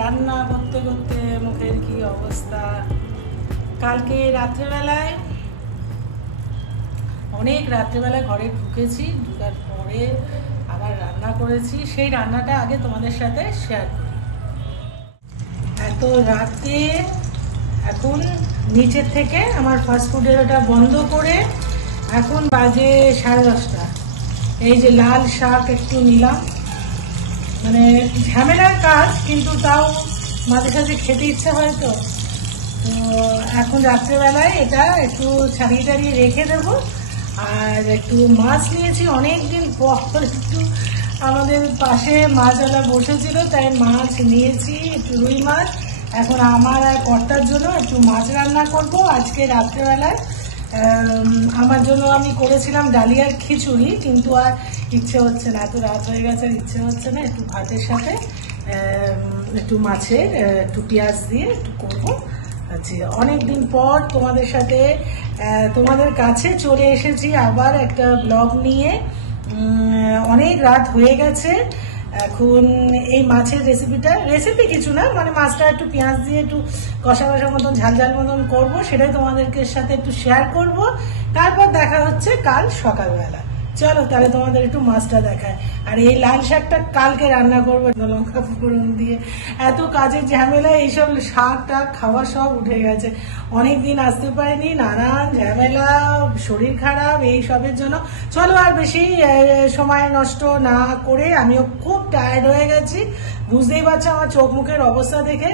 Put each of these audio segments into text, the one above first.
রান্না করতে করতে মুখের কি অবস্থা। কালকে রাত্রেবেলায় অনেক রাত্রেবেলায় ঘরে ঢুকেছি, ঢুকার পরে আবার রান্না করেছি। সেই রান্নাটা আগে তোমাদের সাথে শেয়ার করি। এত রাতে এখন নিচের থেকে আমার ফাস্টফুডের ওটা বন্ধ করে এখন বাজে 10:30। এই যে লাল শাক একটু নিলাম, মানে ঝামেলার কাজ, কিন্তু তাও মাঝে সাঝে খেতে ইচ্ছে হয়। তো এখন রাত্রেবেলায় এটা একটু ছাড়িয়ে টাড়িয়ে রেখে দেবো। আর একটু মাছ নিয়েছি অনেকদিন পর, একটু আমাদের পাশে মাছওয়ালা বসেছিল, তাই মাছ নিয়েছি, একটু রুই মাছ। এখন আমার আর কর্তার জন্য একটু মাছ রান্না করব আজকে রাত্রেবেলায়। আমার জন্য আমি করেছিলাম ডালিয়ার খিচুড়ি, কিন্তু আর ইচ্ছে হচ্ছে না, এত রাত হয়ে গেছে, আর ইচ্ছে হচ্ছে না। একটু ভাতের সাথে একটু মাছের একটু পেঁয়াজ দিয়ে একটু করবো। আচ্ছা, অনেকদিন পর তোমাদের সাথে তোমাদের কাছে চলে এসেছি আবার একটা ব্লগ নিয়ে। অনেক রাত হয়ে গেছে। এখন এই মাছের রেসিপি কিছু না, মানে মাছটা একটু পেঁয়াজ দিয়ে একটু কষা কষা মতন ঝাল ঝাল মতন করবো, সেটাই তোমাদেরকে সাথে একটু শেয়ার করব। তারপর দেখা হচ্ছে কাল সকালবেলা। চলো তাহলে তোমাদের একটু মাছটা দেখায়। আর এই লাল শাকটা কালকে রান্না করবো লঙ্কা ফোড়ন দিয়ে। এত কাজের ঝামেলা, এইসব শাক টাক খাওয়া সব উঠে গেছে। অনেকদিন আসতে পারিনি, নানান ঝামেলা, শরীর খারাপ, এই সবের জন্য। চলো আর বেশি সময় নষ্ট না করে, আমিও খুব টায়ার্ড হয়ে গেছি, বুঝতেই পারছো আমার চোখ মুখের অবস্থা দেখে।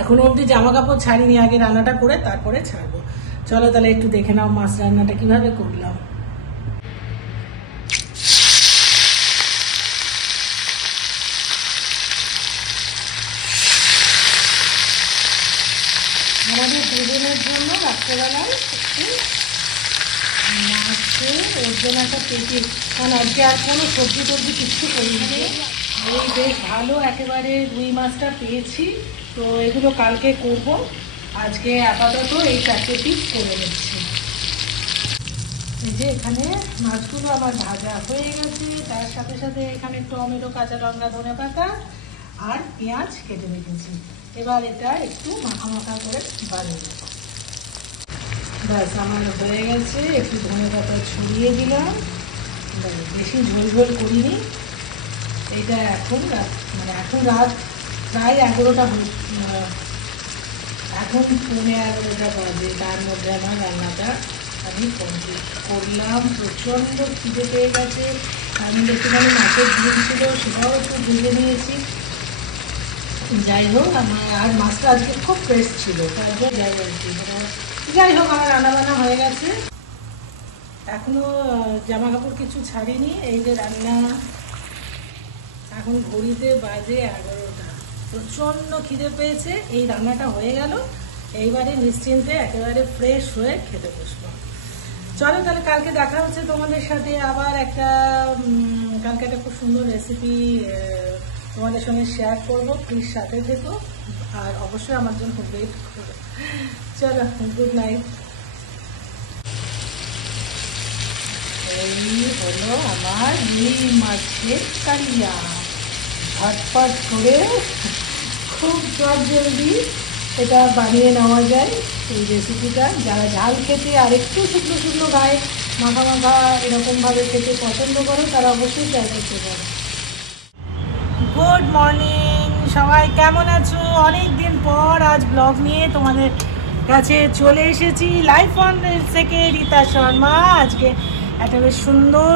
এখনো অবধি জামা কাপড় ছাড়িনি, আগে রান্নাটা করে তারপরে ছাড়বো। চলো তাহলে একটু দেখে নাও মাছ রান্নাটা কিভাবে করলাম। আমাদের দুজনের জন্য রাত্রেবেলায় একটু মাছের ওর জন্য একটা পেটি, কারণ আজকে আর কোনো সবজি টবজি কিচ্ছু করিনি। এই বেশ ভালো একেবারে রুই মাছটা পেয়েছি, তো এগুলো কালকে করব। আজকে আপাতত এই 4টে পিস করে নিচ্ছি। এই যে এখানে মাছগুলো আবার ভাজা হয়ে গেছে, তার সাথে সাথে এখানে টমেটো, কাঁচা লঙ্কা, ধনেপাতা আর পেঁয়াজ কেটে রেখেছি। এবার এটা একটু মাখা মাখা করে বানিয়ে দেব। ব্যাস আমার হয়ে গেছে। একটু ধনেপাতা ছড়িয়ে দিলাম, বেশি ঝোল ঝোল করিনি। এইটা এখন রাত প্রায় 11টা, এখন 11:15 বাজে। তার মধ্যে আমার রান্নাটা আমি কমপ্লিট করলাম। প্রচণ্ড খিদে পেয়ে গেছে। আমি একটুখানি মাছের ডিম ছিল, সেটাও একটু ভেজে নিয়েছি। যাই হোক, আমার আর মাছটা আজকে খুব ফ্রেশ ছিল, তারপর যাই হোক আমার রান্নাবান্না হয়ে গেছে। এখনো জামা কাপড় কিছু ছাড়িনি। এই যে রান্না, এখন ঘড়িতে বাজে 11টা। প্রচণ্ড খিদে পেয়েছে, এই রান্নাটা হয়ে গেল। এইবারে নিশ্চিন্তে একেবারে ফ্রেশ হয়ে খেতে বসবো। চলো তাহলে কালকে দেখা হচ্ছে তোমাদের সাথে আবার কালকে একটা খুব সুন্দর রেসিপি তোমাদের সঙ্গে শেয়ার করবো। প্লিজ সাথে থেকো, আর অবশ্যই আমার জন্য ওয়েট করো। চলো, গুড নাইট। এই হলো আমার রুই মাছের কালিয়া, ঝটপট করে খুব জলদি এটা বানিয়ে নেওয়া যায়। এই রেসিপিটা যারা ঝাল খেতে আর একটু শুকনো শুকনো গায়ে মাখা মাখা এরকমভাবে খেতে পছন্দ করো, তারা অবশ্যই ট্রাই করতে পারো। গুড মর্নিং সবাই, কেমন আছো? অনেক দিন পর আজ ব্লগ নিয়ে তোমাদের কাছে চলে এসেছি। লাইফ অন থেকে রীতা শর্মা। আজকে একটা বেশ সুন্দর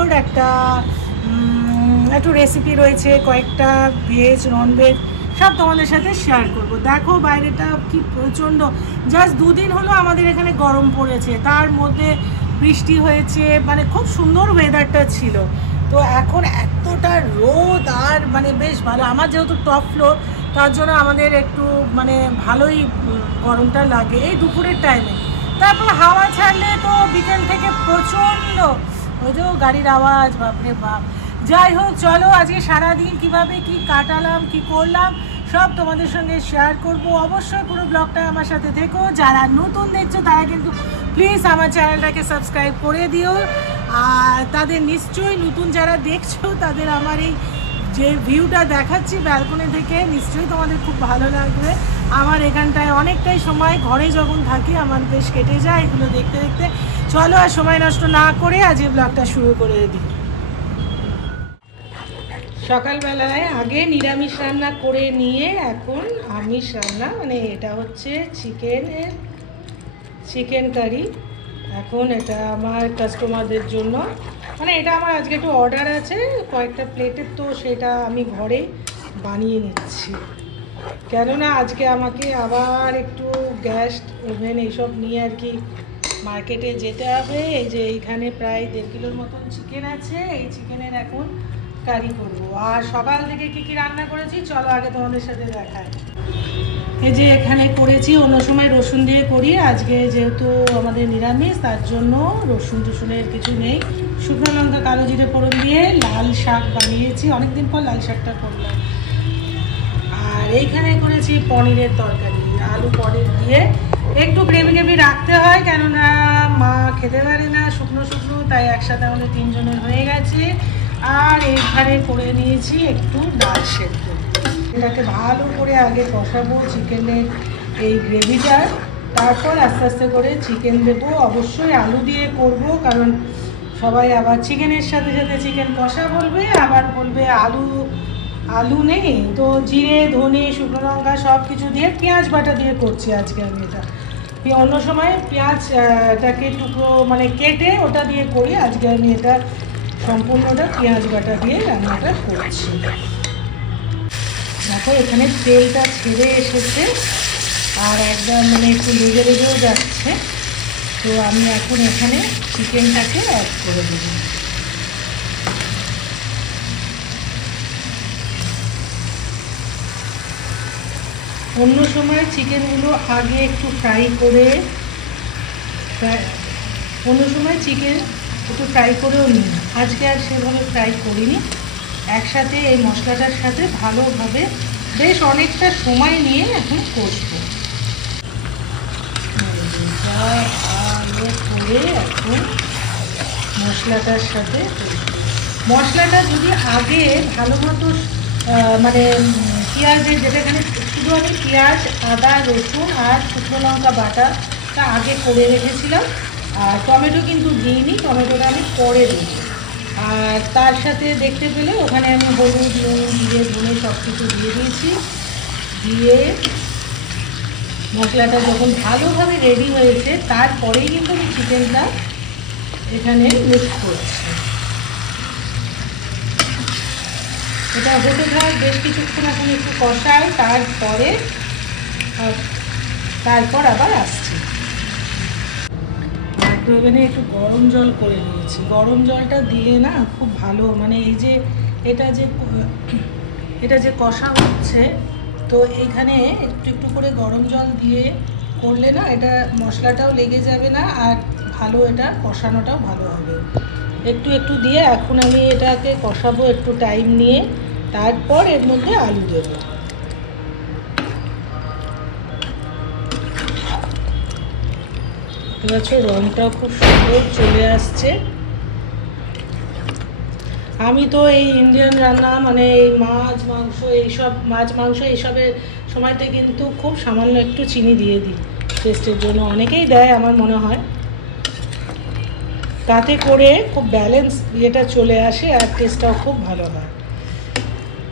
একটু রেসিপি রয়েছে, কয়েকটা ভেজ ননভেজ সব তোমাদের সাথে শেয়ার করব। দেখো বাইরেটা কি প্রচণ্ড, জাস্ট 2 দিন হলো আমাদের এখানে গরম পড়েছে, তার মধ্যে বৃষ্টি হয়েছে, মানে খুব সুন্দর ওয়েদারটা ছিল। তো এখন এতটা রোদ আর মানে বেশ ভালো। আমার যেহেতু টপ ফ্লোর, তার জন্য আমাদের একটু মানে ভালোই গরমটা লাগে এই দুপুরের টাইমে। তারপর হাওয়া ছাড়লে তো বিকেল থেকে প্রচণ্ড ওই যে গাড়ির আওয়াজ, বাপরে বাপ। যাই হোক, চলো আজকে সারাদিন কিভাবে কি কাটালাম, কি করলাম সব তোমাদের সঙ্গে শেয়ার করব। অবশ্যই পুরো ব্লগটা আমার সাথে থেকো। যারা নতুন দেখছো তারা কিন্তু প্লিজ আমার চ্যানেলটাকে সাবস্ক্রাইব করে দিও। আর তাদের নিশ্চয়ই নতুন যারা দেখছো তাদের আমার এই যে ভিউটা দেখাচ্ছি ব্যালকনি থেকে নিশ্চয়ই তোমাদের খুব ভালো লাগবে। আমার এখানটায় অনেকটাই সময় ঘরে যখন থাকি আমার বেশ কেটে যায় এগুলো দেখতে দেখতে। চলো আর সময় নষ্ট না করে আজকে ব্লগটা শুরু করে দিই। সকালবেলায় আগে নিরামিষ রান্না করে নিয়ে এখন আমিষ রান্না, মানে এটা হচ্ছে চিকেন কারি। এখন এটা আমার কাস্টমারদের জন্য, মানে এটা আমার আজকে একটু অর্ডার আছে কয়েকটা প্লেটের, তো সেটা আমি ঘরে বানিয়ে নিচ্ছি। কেননা আজকে আমাকে আবার একটু গ্যাস ওভেন এইসব নিয়ে আর কি মার্কেটে যেতে হবে। এই যে এইখানে প্রায় 1.5 কিলোর মতন চিকেন আছে, এই চিকেনের এখন কারি করবো। আর সকাল থেকে কি কি রান্না করেছি চলো আগে তোমাদের সাথে দেখাই। এই যে এখানে করেছি, অন্য সময় রসুন দিয়ে করি, আজকে যেহেতু আমাদের নিরামিষ তার জন্য রসুনের কিছু নেই। শুকনো লঙ্কা কালো জিরে ফোড়ন দিয়ে লাল শাক বানিয়েছি, অনেকদিন পর লাল শাকটা করলাম। আর এইখানে করেছি পনিরের তরকারি, আলু পনির দিয়ে। একটু গ্রেভি রাখতে হয়, কেননা মা খেতে পারে না শুকনো, তাই একসাথে আমাদের 3 জনের হয়ে গেছে। আর এইখানে করে নিয়েছি একটু ডাল সেদ্ধ। এটাকে ভালো করে আগে কষাবো চিকেনের এই গ্রেভিটা, তারপর আস্তে আস্তে করে চিকেন দেবো। অবশ্যই আলু দিয়ে করব, কারণ সবাই আবার চিকেনের সাথে সাথে চিকেন কষা বলবে, আবার বলবে আলু নেই। তো জিরে ধনে শুকনো লঙ্কা সব কিছু দিয়ে পেঁয়াজ বাটা দিয়ে করছি আজকে আমি এটা। অন্য সময় পেঁয়াজটাকে টুকরো মানে কেটে ওটা দিয়ে করি, আজকে আমি এটা সম্পূর্ণটা পেঁয়াজ বাটা দিয়ে রান্নাটা করছি। দেখো এখানে তেলটা ছেড়ে এসেছে আর একদম মানে একটু লেগেও যাচ্ছে। তো আমি এখন এখানে চিকেনটাকে অ্যাড করে দেব। অন্য সময় চিকেনগুলো আগে একটু ফ্রাই করেও নিই, আজকে আর সেভাবে ফ্রাই করিনি। একসাথে এই মশলাটার সাথে ভালোভাবে বেশ অনেকটা সময় নিয়ে এখন কষবো। ভালো করে এখন মশলাটার সাথে মশলাটা যদি আগে ভালো মতো মানে পেঁয়াজের যেটাখানে শুধু আমি পেঁয়াজ আদা রসুন আর শুকনো লঙ্কা বাটাটা আগে করে রেখেছিলাম, আর টমেটো কিন্তু দিইনি, টমেটোটা আমি পরে দিই। আর তার সাথে দেখতে পেলে ওখানে আমি হলুদ নুন জিরে ধনে সব কিছু দিয়ে দিয়েছি। দিয়ে মশলাটা যখন ভালোভাবে রেডি হয়েছে তারপরেই কিন্তু আমি চিকেনটা এখানে মিক্স করছি। এটা হতে থাক বেশ কিছুক্ষণ, এখন একটু কষাই, তারপর আবার আসছি। মাইক্রোওভেনে একটু গরম জল করে নিয়েছি। গরম জলটা দিলে না খুব ভালো, মানে এই যে এটা যে কষা হচ্ছে, তো এইখানে একটু একটু করে গরম জল দিয়ে করলে না এটা মশলাটাও লেগে যাবে না, আর ভালো এটা কষানোটাও ভালো হবে। একটু একটু দিয়ে এখন আমি এটাকে কষাবো একটু টাইম নিয়ে, তারপর এর মধ্যে আলু দেবো। রংটাও খুব সুন্দর চলে আসছে। আমি তো এই ইন্ডিয়ান রান্না মানে এই মাছ মাংস এইসবের সময়তে কিন্তু খুব সামান্য একটু চিনি দিয়ে দিই টেস্টের জন্য, অনেকেই দেয় আমার মনে হয়, তাতে করে খুব ব্যালেন্স ইয়েটা চলে আসে আর টেস্টটাও খুব ভালো হয়।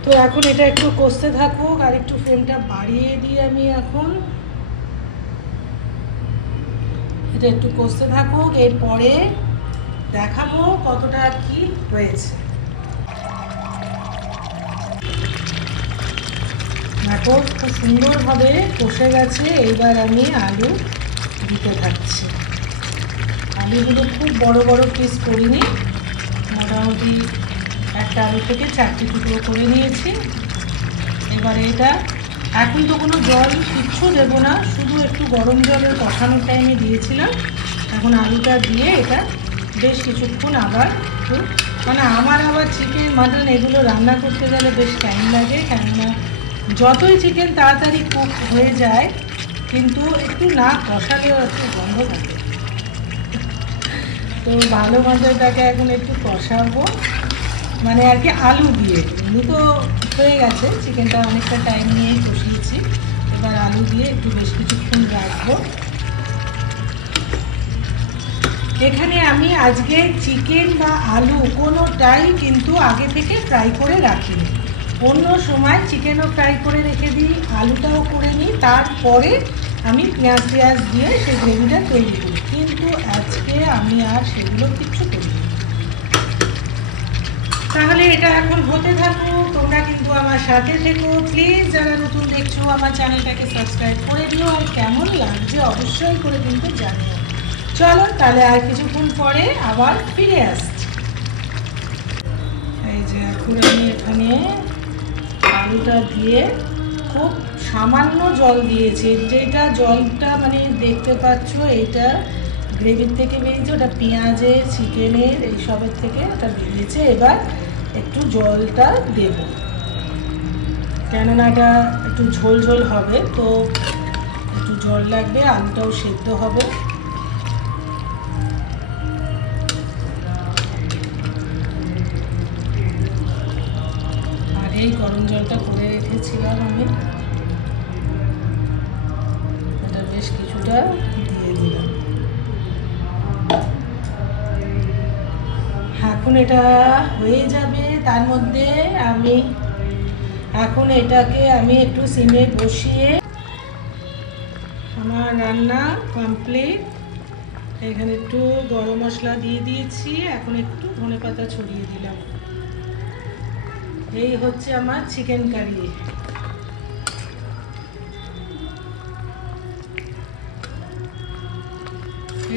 তো এখন এটা একটু কষতে থাকুক, আর একটু ফ্লেমটা বাড়িয়ে দিই আমি এখন। এটা একটু কষতে থাকুক, এরপরে দেখাবো কতটা কি হয়েছে। এখন খুব সুন্দরভাবে কষে গেছে, এইবার আমি আলু দিতে থাকছি। আলুগুলো খুব বড় বড় পিস করিনি, মোটামুটি একটা আলু থেকে 4টে টুকরো করে নিয়েছি। এবারে এটা এখন তো কোনো জল কিচ্ছু দেবো না, শুধু একটু গরম জলের কষানোর টাইমে দিয়েছিলাম। এখন আলুটা দিয়ে এটা বেশ কিছুক্ষণ আবার একটু, মানে আমার আবার চিকেন মাটন এগুলো রান্না করতে গেলে বেশ টাইম লাগে, কেননা যতই চিকেন তাড়াতাড়ি কুক হয়ে যায় কিন্তু একটু না কষালেও একটু গন্ধ থাকে। তো ভালো মশলাটাকে এখন একটু কষাবো, মানে আর কি আলু দিয়ে। এমনি তো হয়ে গেছে, চিকেনটা অনেকটা টাইম নিয়েই কষিয়েছি, এবার আলু দিয়ে একটু বেশ কিছুক্ষণ রাখবো। এখানে আমি আজকে চিকেন বা আলু কোনোটাই কিন্তু আগে থেকে ফ্রাই করে রাখিনি। অন্য সময় চিকেনও ফ্রাই করে রেখে দিই, আলুটাও করে নিই, তারপরে আমি পেঁয়াজ দিয়ে সেই গ্রেভিটা তৈরি করি। কিন্তু আজকে আমি আর সেগুলো কিচ্ছু করি। তাহলে এটা এখন হতে থাকুক, তোমরা কিন্তু আমার সাথে থেকো। প্লিজ যারা নতুন দেখছো আমার চ্যানেলটাকে সাবস্ক্রাইব করে দিও, আর কেমন লাগছে অবশ্যই করে কিন্তু জানিও। চলো তাহলে আর কিছুক্ষণ পরে আবার ফিরে আসছি। এই যে এখন আমি এখানে আলুটা দিয়ে খুব সামান্য জল দিয়েছি, যেটা জলটা মানে দেখতে পাচ্ছ এইটা গ্রেভির থেকে বেরিয়েছে, ওটা পেঁয়াজের চিকেনের এইসবের থেকে ওটা বেরিয়েছে। এবার একটু জলটা দেব, কেননা এটা একটু ঝোল ঝোল হবে, তো একটু জল লাগবে, আলুটাও সেদ্ধ হবে। আর এই গরম জলটা করে রেখেছিলাম আমি, এটা বেশ কিছুটা দিয়ে দিলাম। এখন এটা হয়ে যাবে, তার মধ্যে আমি এখন এটাকে আমি একটু সিমে বসিয়ে, আমার রান্না কমপ্লিট। এখানে একটু গরম মশলা দিয়ে দিয়েছি, এখন একটু ধনেপাতা ছড়িয়ে দিলাম। এই হচ্ছে আমার চিকেন কারি।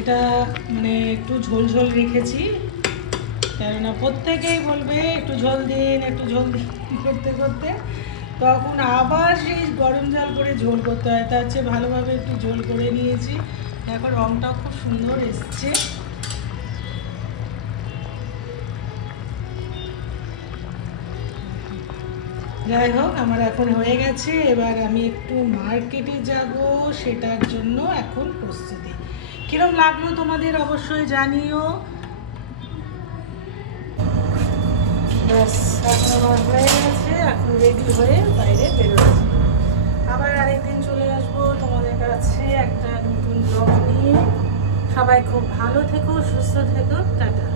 এটা মানে একটু ঝোল ঝোল রেখেছি, কেননা প্রত্যেকেই বলবে একটু ঝোল দিন একটু ঝোল দিন করতে করতে, তখন আবার সেই গরম জল করে ঝোল করতে হয়। তার চেয়ে ভালোভাবে একটু ঝোল করে নিয়েছি। এখন রঙটাও খুব সুন্দর এসছে। যাই হোক, আমার এখন হয়ে গেছে। এবার আমি একটু মার্কেটে যাব, সেটার জন্য এখন প্রস্তুতি। কিরম লাগলো তোমাদের অবশ্যই জানিও। ব্যাস এখন আমার হয়ে গেছে, এখন রেডি হয়ে বাইরে বেরোচ্ছি। আবার আরেকদিন চলে আসবো তোমাদের কাছে একটা নতুন ব্লগ নিয়ে। সবাই খুব ভালো থেকো, সুস্থ থেকো, টাটা।